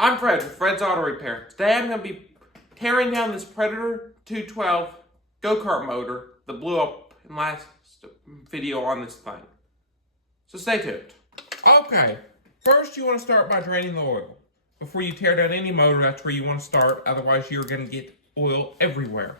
I'm Fred with Fred's Auto Repair. Today I'm going to be tearing down this Predator 212 go-kart motor that blew up in last video on this thing. So stay tuned. Okay, first you want to start by draining the oil. Before you tear down any motor, that's where you want to start. Otherwise you're going to get oil everywhere.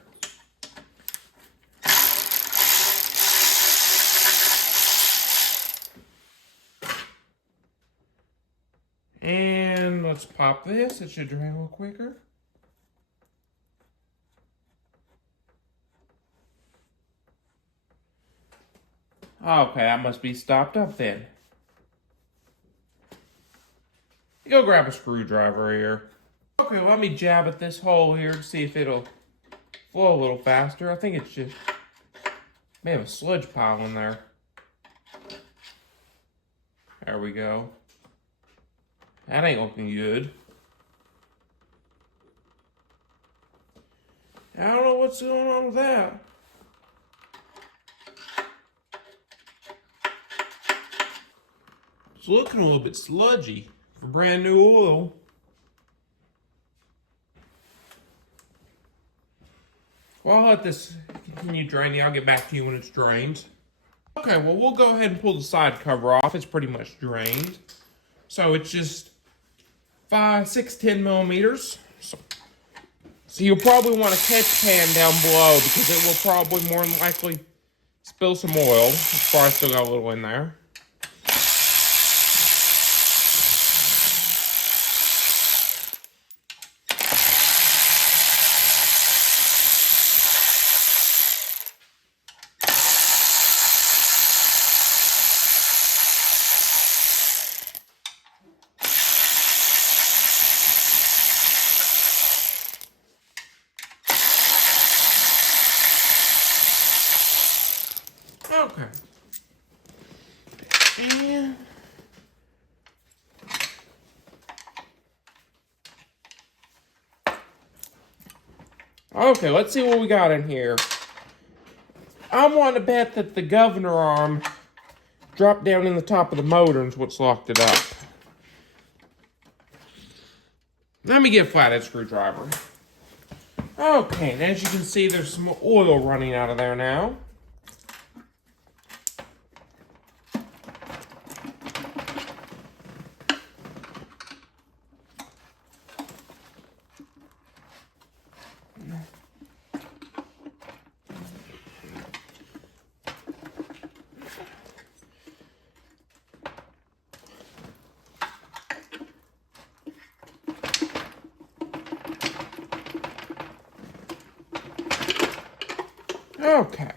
And let's pop this. It should drain a little quicker. Okay, that must be stopped up then. Go grab a screwdriver here. Okay, let me jab at this hole here to see if it'll flow a little faster. I think it's just may have a sludge pile in there. There we go. That ain't looking good. I don't know what's going on with that. It's looking a little bit sludgy for brand new oil. Well, I'll let this continue draining. I'll get back to you when it's drained. Okay, well, we'll go ahead and pull the side cover off. It's pretty much drained. So it's just 5, 6, 10 millimeters. So you'll probably want a catch pan down below because it will probably more than likely spill some oil. As far as I still got a little in there. Okay. And okay, let's see what we got in here. I'm wanting to bet that the governor arm dropped down in the top of the motor and is what's locked it up. Let me get a flathead screwdriver. Okay, and as you can see, there's some oil running out of there now. Okay,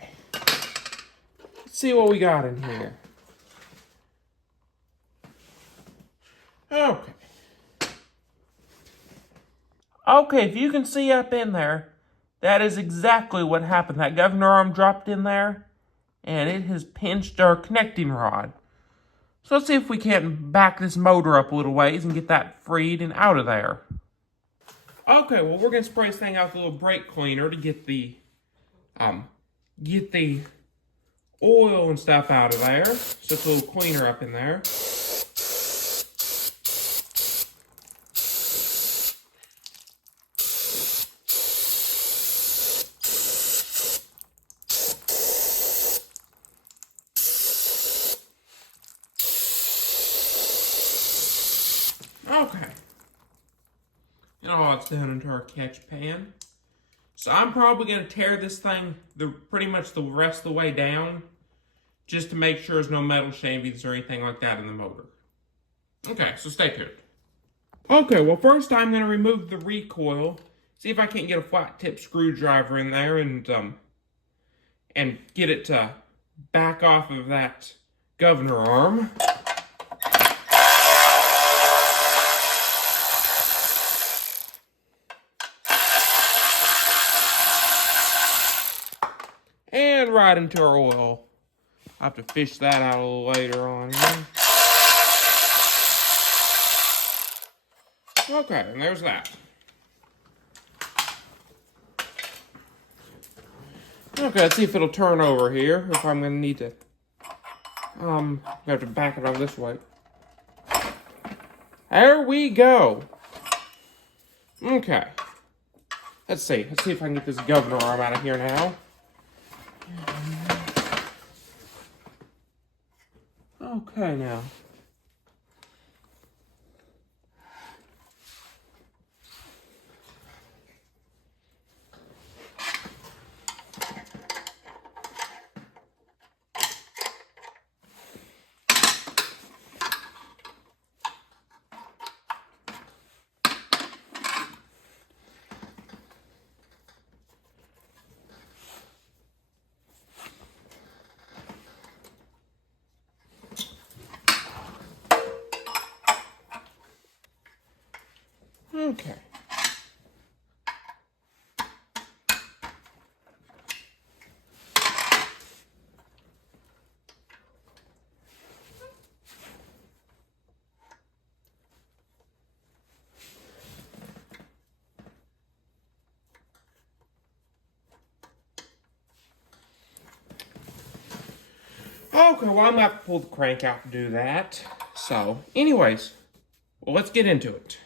let's see what we got in here. Okay, if you can see up in there, that is exactly what happened. That governor arm dropped in there, and it has pinched our connecting rod. So let's see if we can back this motor up a little ways and get that freed and out of there. Okay, well, we're going to spray this thing out with a little brake cleaner to get the oil and stuff out of there. So it's a little cleaner up in there. Okay. And all it's done into our catch pan. So I'm probably going to tear this thing pretty much the rest of the way down just to make sure there's no metal shavings or anything like that in the motor. Okay, so stay tuned. Okay, well first I'm going to remove the recoil, see if I can't get a flat tip screwdriver in there and get it to back off of that governor arm. And right into our oil. I'll have to fish that out a little later on. Okay, and there's that. Okay, let's see if it'll turn over here. If I'm gonna need to have to back it on this way. There we go. Okay. Let's see. Let's see if I can get this governor arm out of here now. Okay, now. Okay. Okay, well, I'm gonna have to pull the crank out to do that. So, anyways, well, let's get into it.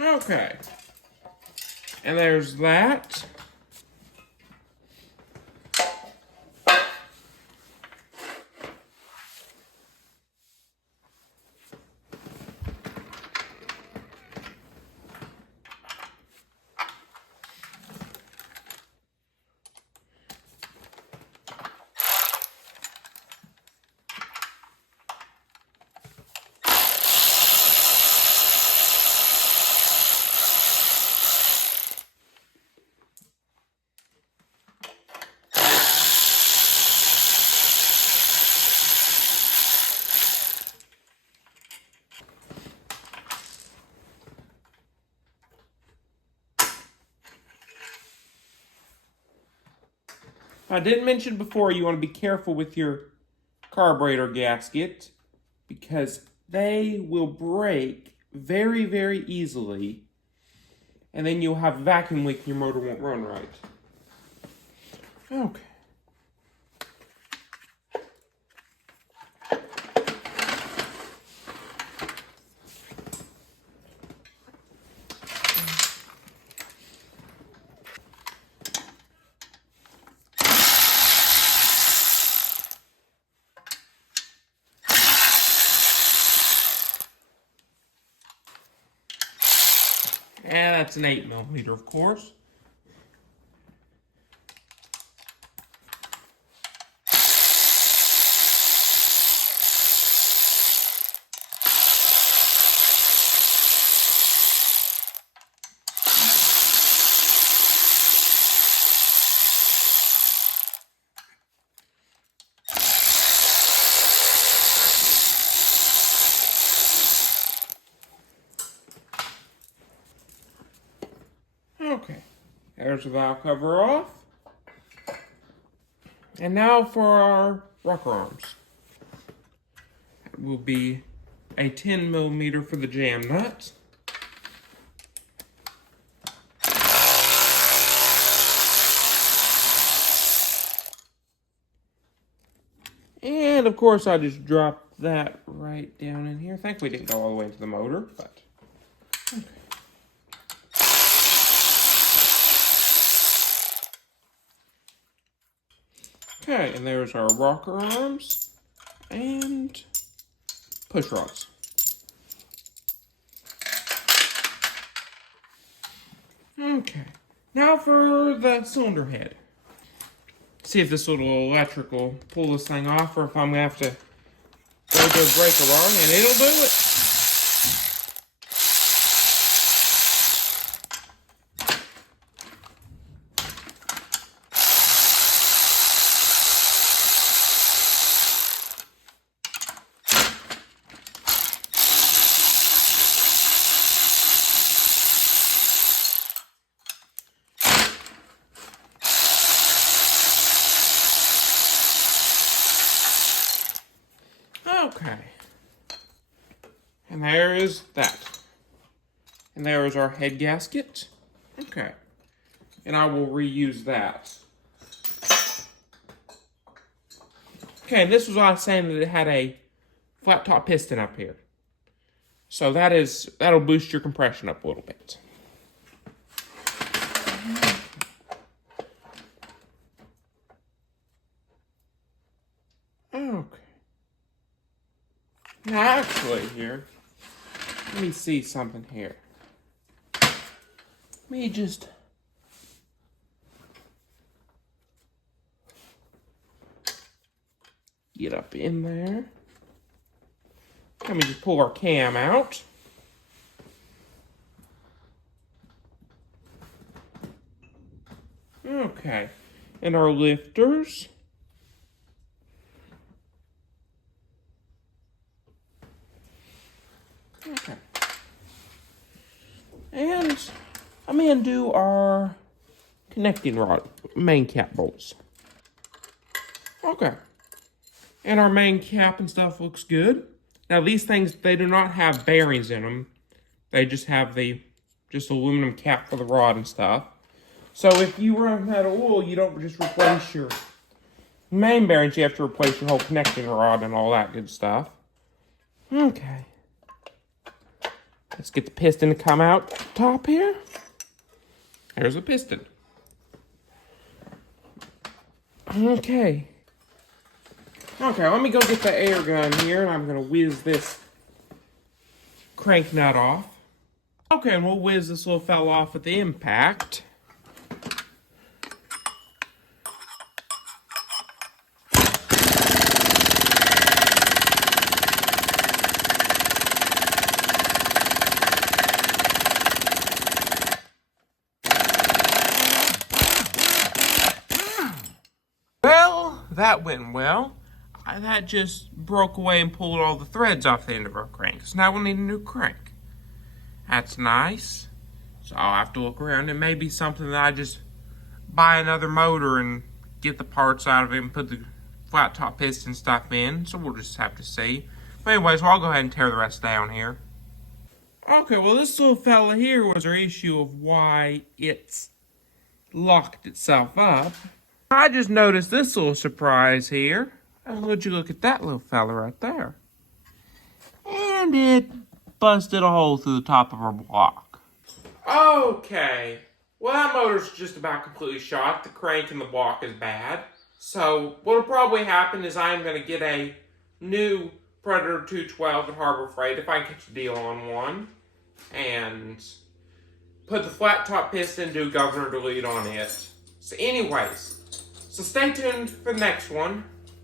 Okay. And there's that. I didn't mention before you want to be careful with your carburetor gasket because they will break very, very easily, and then you'll have a vacuum leak and your motor won't run right. Okay. And that's an 8mm, of course. Okay, there's the valve cover off. And now for our rocker arms. It will be a 10mm for the jam nut. And of course I just dropped that right down in here. Thankfully it didn't go all the way into the motor, but okay. Okay, and there's our rocker arms and push rods. Okay, now for the cylinder head. See if this little electric will pull this thing off, or if I'm gonna have to go to a breaker wrong, and it'll do it. Okay. And there is that. And there is our head gasket. Okay. And I will reuse that. Okay, and this was what I was saying, that it had a flat top piston up here. So that'll boost your compression up a little bit. Okay. Now actually here, let me see something here. Let me just get up in there. Let me just pull our cam out. Okay. And our lifters. Okay. And I'm going to do our connecting rod, main cap bolts. Okay. And our main cap and stuff looks good. Now these things, they do not have bearings in them. They just have the aluminum cap for the rod and stuff. So if you run out of oil, you don't just replace your main bearings, you have to replace your whole connecting rod and all that good stuff. Okay. Let's get the piston to come out top here. There's a piston. Okay. Okay, let me go get the air gun here, and I'm going to whiz this crank nut off. Okay, and we'll whiz this little fella off at the impact. Well, that went well. That just broke away and pulled all the threads off the end of our crank. So now we'll need a new crank. That's nice. So I'll have to look around. It may be something that I just buy another motor and get the parts out of it and put the flat top piston stuff in. So we'll just have to see. But anyways, I'll go ahead and tear the rest down here. Okay, well this little fella here was our issue of why it's locked itself up. I just noticed this little surprise here. And would you look at that little fella right there? And it busted a hole through the top of our block. Okay. Well, that motor's just about completely shot. The crank and the block is bad. So what'll probably happen is I'm going to get a new Predator 212 at Harbor Freight, if I can catch a deal on one, and put the flat top piston, do governor delete on it. So anyways, so stay tuned for the next one.